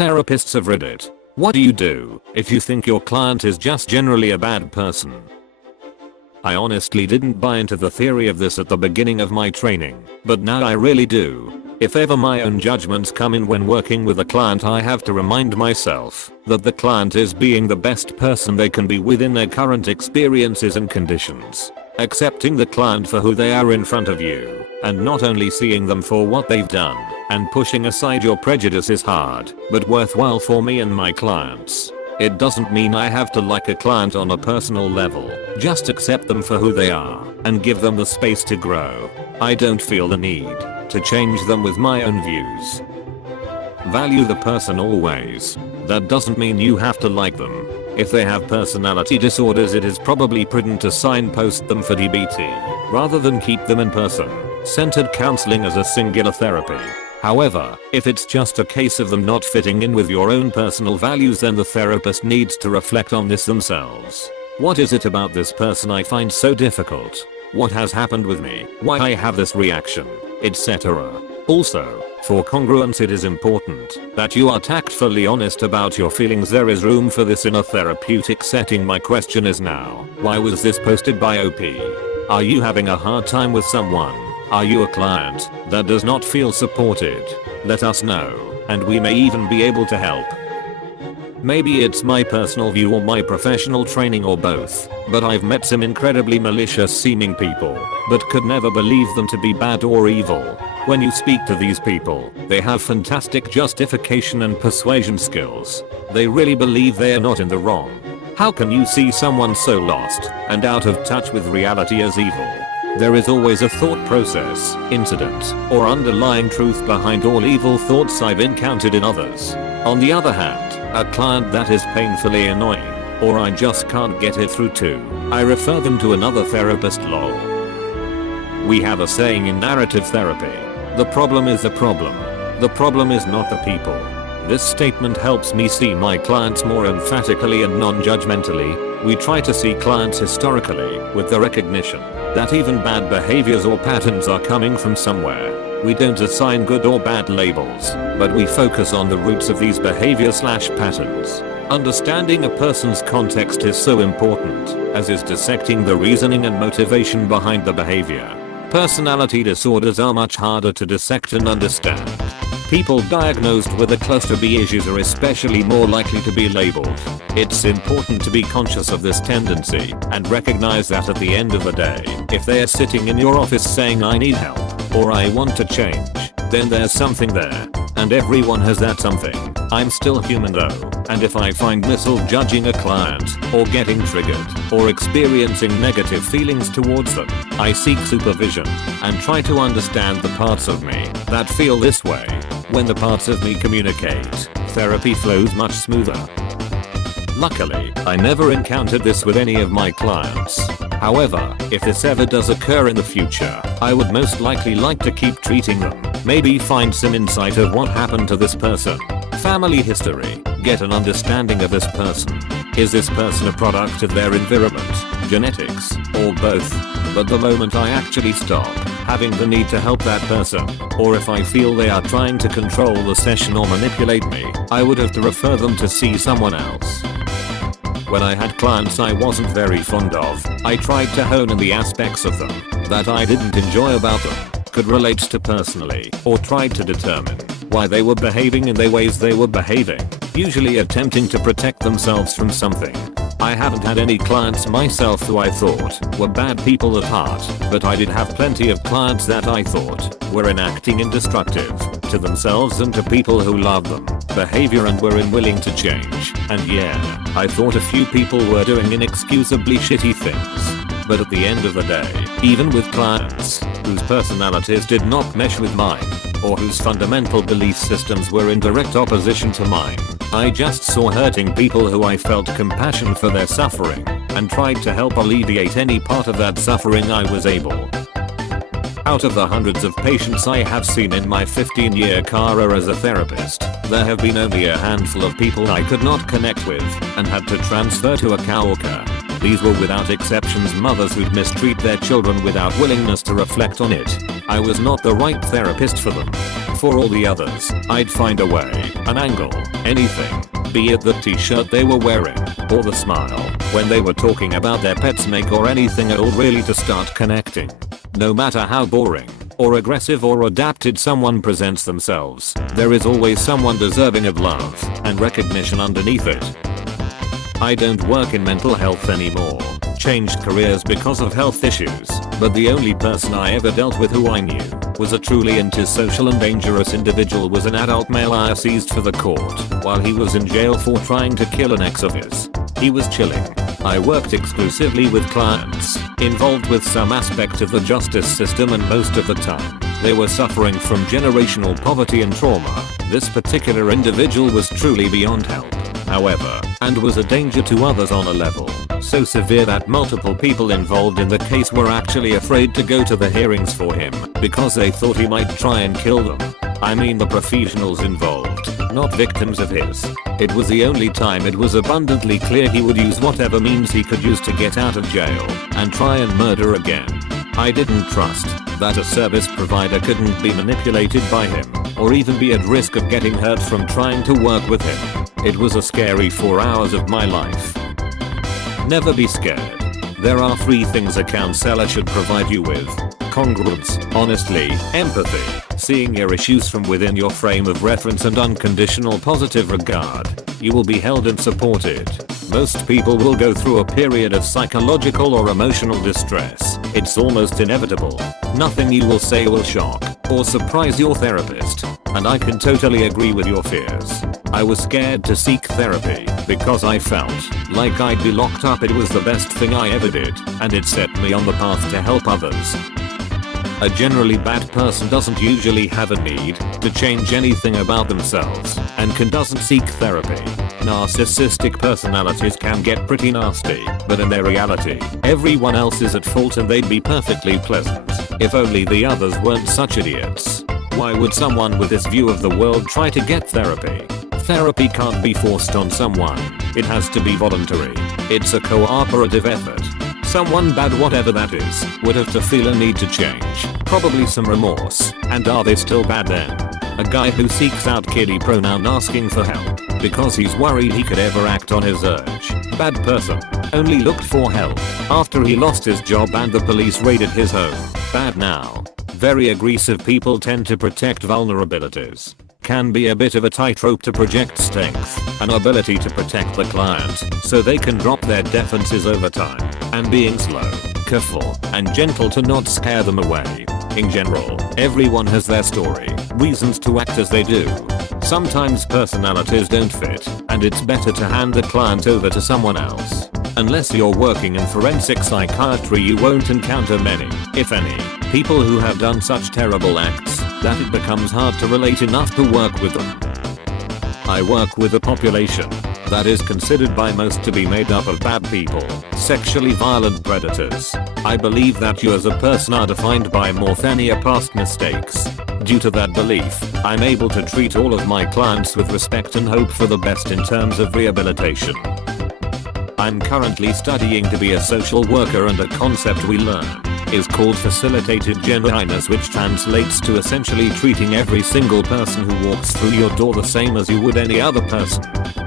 Therapists of Reddit. What do you do if you think your client is just generally a bad person? I honestly didn't buy into the theory of this at the beginning of my training, but now I really do. If ever my own judgments come in when working with a client, I have to remind myself that the client is being the best person they can be within their current experiences and conditions. Accepting the client for who they are in front of you, and not only seeing them for what they've done, and pushing aside your prejudice is hard, but worthwhile for me and my clients. It doesn't mean I have to like a client on a personal level, just accept them for who they are, and give them the space to grow. I don't feel the need to change them with my own views. Value the person always. That doesn't mean you have to like them. If they have personality disorders, it is probably prudent to signpost them for DBT, rather than keep them in person-centered counseling as a singular therapy. However, if it's just a case of them not fitting in with your own personal values, then the therapist needs to reflect on this themselves. What is it about this person I find so difficult? What has happened with me? Why I have this reaction? Etc. Also, for congruence, it is important that you are tactfully honest about your feelings. There is room for this in a therapeutic setting. My question is now, why was this posted by OP? Are you having a hard time with someone? Are you a client that does not feel supported? Let us know, and we may even be able to help. Maybe it's my personal view or my professional training or both, but I've met some incredibly malicious seeming people, but could never believe them to be bad or evil. When you speak to these people, they have fantastic justification and persuasion skills. They really believe they are not in the wrong. How can you see someone so lost and out of touch with reality as evil? There is always a thought process, incident, or underlying truth behind all evil thoughts I've encountered in others. On the other hand, a client that is painfully annoying, or I just can't get it through to, I refer them to another therapist. Lol. We have a saying in narrative therapy: the problem is the problem. The problem is not the people. This statement helps me see my clients more emphatically and non-judgmentally. We try to see clients historically, with the recognition that even bad behaviors or patterns are coming from somewhere. We don't assign good or bad labels, but we focus on the roots of these behaviors/patterns. Understanding a person's context is so important, as is dissecting the reasoning and motivation behind the behavior. Personality disorders are much harder to dissect and understand. People diagnosed with a cluster B issues are especially more likely to be labeled. It's important to be conscious of this tendency and recognize that at the end of the day, if they are sitting in your office saying I need help or I want to change, then there's something there. And everyone has that something. I'm still human though, and if I find myself judging a client, or getting triggered, or experiencing negative feelings towards them, I seek supervision and try to understand the parts of me that feel this way. When the parts of me communicate, therapy flows much smoother. Luckily, I never encountered this with any of my clients. However, if this ever does occur in the future, I would most likely like to keep treating them, maybe find some insight of what happened to this person. Family history, get an understanding of this person. Is this person a product of their environment, genetics, or both? But the moment I actually stop having the need to help that person, or if I feel they are trying to control the session or manipulate me, I would have to refer them to see someone else. When I had clients I wasn't very fond of, I tried to hone in the aspects of them that I didn't enjoy about them, could relate to personally, or tried to determine why they were behaving in the ways they were behaving, usually attempting to protect themselves from something. I haven't had any clients myself who I thought were bad people at heart, but I did have plenty of clients that I thought were enacting in destructive, to themselves and to people who love them, behavior and were unwilling to change. And yeah, I thought a few people were doing inexcusably shitty things. But at the end of the day, even with clients whose personalities did not mesh with mine, or whose fundamental belief systems were in direct opposition to mine, I just saw hurting people who I felt compassion for their suffering, and tried to help alleviate any part of that suffering I was able. Out of the hundreds of patients I have seen in my 15-year career as a therapist, there have been only a handful of people I could not connect with, and had to transfer to a coworker. These were without exceptions mothers who'd mistreat their children without willingness to reflect on it. I was not the right therapist for them. For all the others, I'd find a way, an angle, anything. Be it the t-shirt they were wearing, or the smile, when they were talking about their pet's make or anything at all really to start connecting. No matter how boring, or aggressive or adapted someone presents themselves, there is always someone deserving of love and recognition underneath it. I don't work in mental health anymore. Changed careers because of health issues, but the only person I ever dealt with who I knew was a truly antisocial and dangerous individual was an adult male I seized for the court while he was in jail for trying to kill an ex of his. He was chilling. I worked exclusively with clients involved with some aspect of the justice system, and most of the time they were suffering from generational poverty and trauma. This particular individual was truly beyond help, however, and was a danger to others on a level so severe that multiple people involved in the case were actually afraid to go to the hearings for him because they thought he might try and kill them. I mean the professionals involved, not victims of his. It was the only time it was abundantly clear he would use whatever means he could use to get out of jail and try and murder again. I didn't trust that a service provider couldn't be manipulated by him or even be at risk of getting hurt from trying to work with him. It was a scary 4 hours of my life. Never be scared. There are 3 things a counselor should provide you with. Congruence, honesty, empathy, seeing your issues from within your frame of reference, and unconditional positive regard. You will be held and supported. Most people will go through a period of psychological or emotional distress. It's almost inevitable. Nothing you will say will shock or surprise your therapist, and I can totally agree with your fears. I was scared to seek therapy because I felt like I'd be locked up. It was the best thing I ever did, and it set me on the path to help others. A generally bad person doesn't usually have a need to change anything about themselves and doesn't seek therapy. Narcissistic personalities can get pretty nasty, but in their reality, everyone else is at fault and they'd be perfectly pleasant if only the others weren't such idiots. Why would someone with this view of the world try to get therapy? Therapy can't be forced on someone. It has to be voluntary. It's a cooperative effort. Someone bad, whatever that is, would have to feel a need to change, probably some remorse, and are they still bad then? A guy who seeks out kiddie pronoun asking for help because he's worried he could ever act on his urge. Bad person. Only looked for help after he lost his job and the police raided his home. Bad now. Very aggressive people tend to protect vulnerabilities. Can be a bit of a tightrope to project strength, an ability to protect the client so they can drop their defenses over time, and being slow, careful, and gentle to not scare them away. In general, everyone has their story, reasons to act as they do. Sometimes personalities don't fit, and it's better to hand the client over to someone else. Unless you're working in forensic psychiatry, you won't encounter many, if any, people who have done such terrible acts that it becomes hard to relate enough to work with them. I work with a population that is considered by most to be made up of bad people, sexually violent predators. I believe that you as a person are defined by more than your past mistakes. Due to that belief, I'm able to treat all of my clients with respect and hope for the best in terms of rehabilitation. I'm currently studying to be a social worker, and a concept we learn is called facilitated genuineness, which translates to essentially treating every single person who walks through your door the same as you would any other person.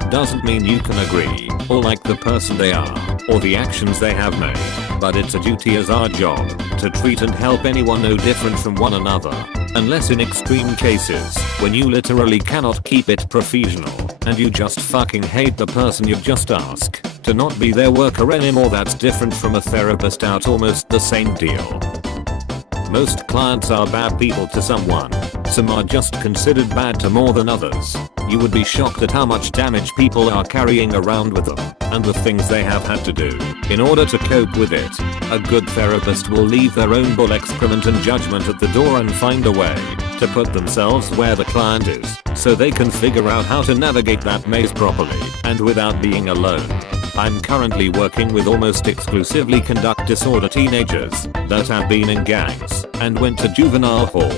Doesn't mean you can agree or like the person they are or the actions they have made, but it's a duty as our job to treat and help anyone no different from one another, unless in extreme cases when you literally cannot keep it professional and you just fucking hate the person you've just asked to not be their worker anymore. That's different from a therapist out, almost the same deal. Most clients are bad people to someone. Some are just considered bad to more than others. You would be shocked at how much damage people are carrying around with them and the things they have had to do in order to cope with it. A good therapist will leave their own bull excrement and judgment at the door and find a way to put themselves where the client is so they can figure out how to navigate that maze properly and without being alone. I'm currently working with almost exclusively conduct disorder teenagers that have been in gangs and went to juvenile hall.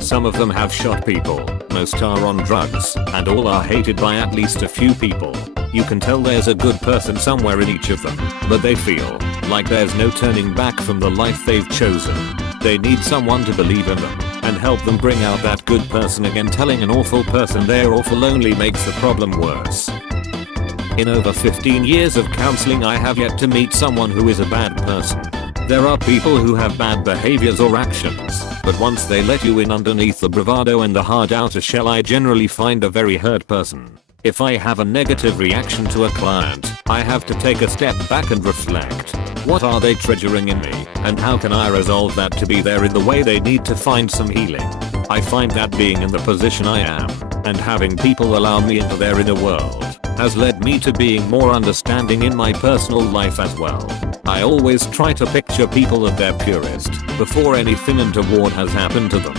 Some of them have shot people, most are on drugs, and all are hated by at least a few people. You can tell there's a good person somewhere in each of them, but they feel like there's no turning back from the life they've chosen. They need someone to believe in them and help them bring out that good person again. Telling an awful person they're awful only makes the problem worse. In over 15 years of counseling, I have yet to meet someone who is a bad person. There are people who have bad behaviors or actions, but once they let you in underneath the bravado and the hard outer shell, I generally find a very hurt person. If I have a negative reaction to a client, I have to take a step back and reflect. What are they treasuring in me, and how can I resolve that to be there in the way they need to find some healing? I find that being in the position I am, and having people allow me into their inner world, has led me to being more understanding in my personal life as well. I always try to picture people at their purest, before anything untoward has happened to them.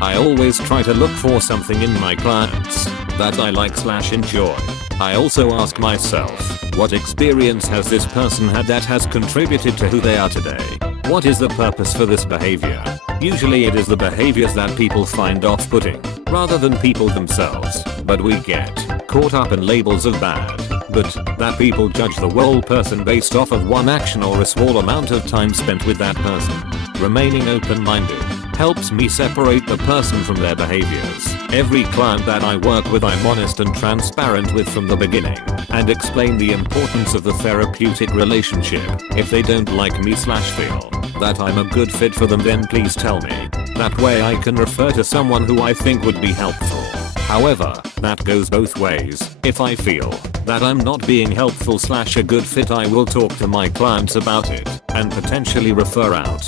I always try to look for something in my clients that I like/enjoy. I also ask myself, what experience has this person had that has contributed to who they are today? What is the purpose for this behavior? Usually it is the behaviors that people find off-putting, rather than people themselves, but we get caught up in labels of bad, but that people judge the whole person based off of one action or a small amount of time spent with that person. Remaining open-minded helps me separate the person from their behaviors. Every client that I work with, I'm honest and transparent with from the beginning, and explain the importance of the therapeutic relationship. If they don't like me/feel that I'm a good fit for them, then please tell me. That way I can refer to someone who I think would be helpful. However, that goes both ways. If I feel that I'm not being helpful/a good fit, I will talk to my clients about it and potentially refer out.